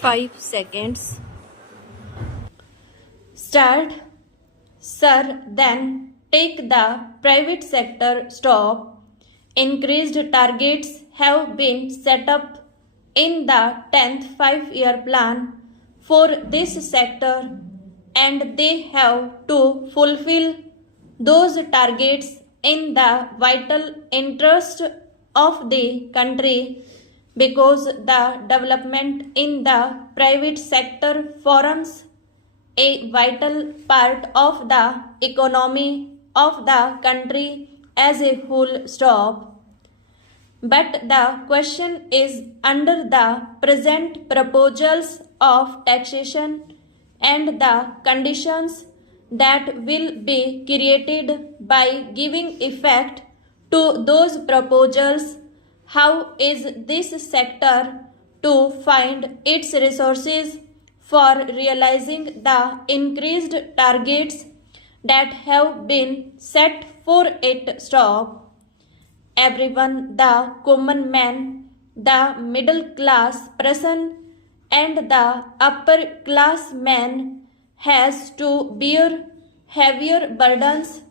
5 seconds. Start. Sir, then take the private sector stop. Increased targets have been set up in the 10th 5-year plan for this sector, and they have to fulfill those targets in the vital interest of the country, because the development in the private sector forms a vital part of the economy of the country as a whole stop. But the question is, under the present proposals of taxation and the conditions that will be created by giving effect to those proposals, how is this sector to find its resources for realizing the increased targets that have been set for it stop? Everyone, the common man, the middle class person, and the upper class man has to bear heavier burdens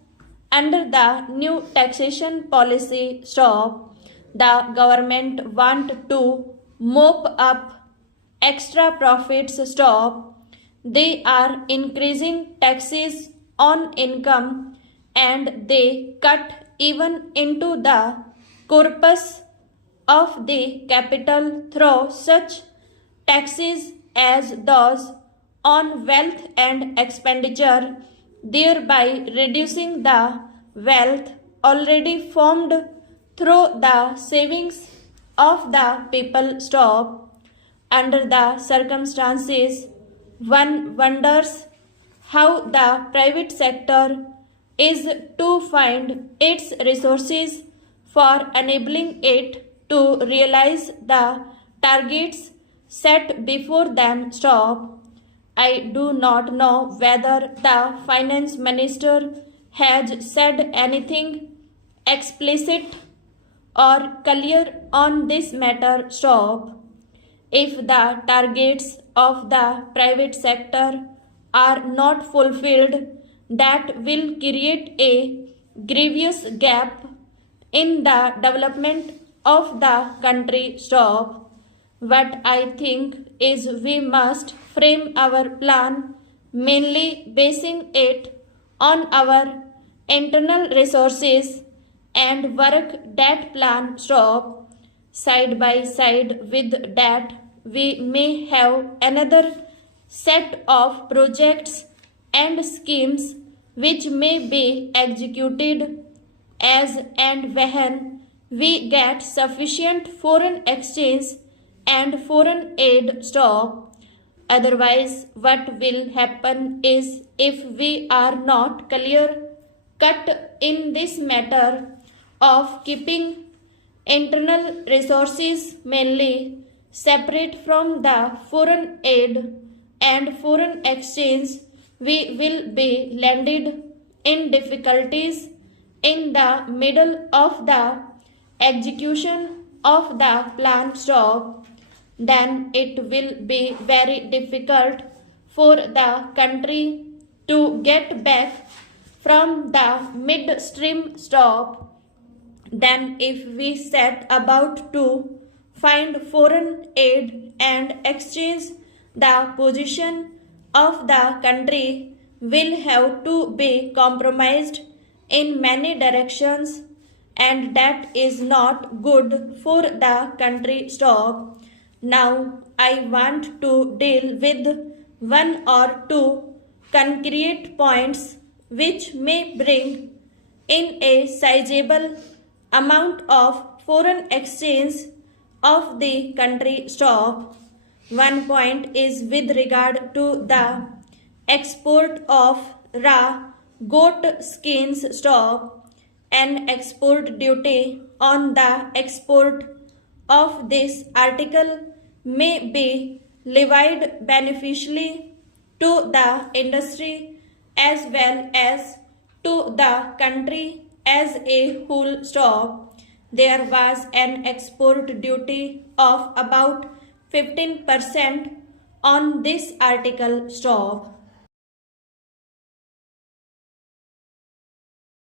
under the new taxation policy stop. The government want to mop up extra profits stop. They are increasing taxes on income, and they cut even into the corpus of the capital through such taxes as those on wealth and expenditure, thereby reducing the wealth already formed through the savings of the people stop. Under the circumstances, one wonders how the private sector is to find its resources for enabling it to realize the targets set before them stop. I do not know whether the finance minister has said anything explicit or clear on this matter stop. If the targets of the private sector are not fulfilled, that will create a grievous gap in the development of the country stop. What I think is we must frame our plan mainly basing it on our internal resources and work that plan stop. Side by side with that, we may have another set of projects and schemes which may be executed as and when we get sufficient foreign exchange and foreign aid stop. Otherwise, what will happen is, if we are not clear cut in this matter of keeping internal resources mainly separate from the foreign aid and foreign exchange, we will be landed in difficulties in the middle of the execution of the plan stop. Then it will be very difficult for the country to get back from the midstream stop. Then if we set about to find foreign aid and exchange, the position of the country will have to be compromised in many directions, and that is not good for the country stop. Now I want to deal with one or two concrete points which may bring in a sizable amount of foreign exchange of the country stop. One point is with regard to the export of raw goat skins stop. An export duty on the export of this article may be levied beneficially to the industry as well as to the country as a whole stop. There was an export duty of about 15% On this article, stop.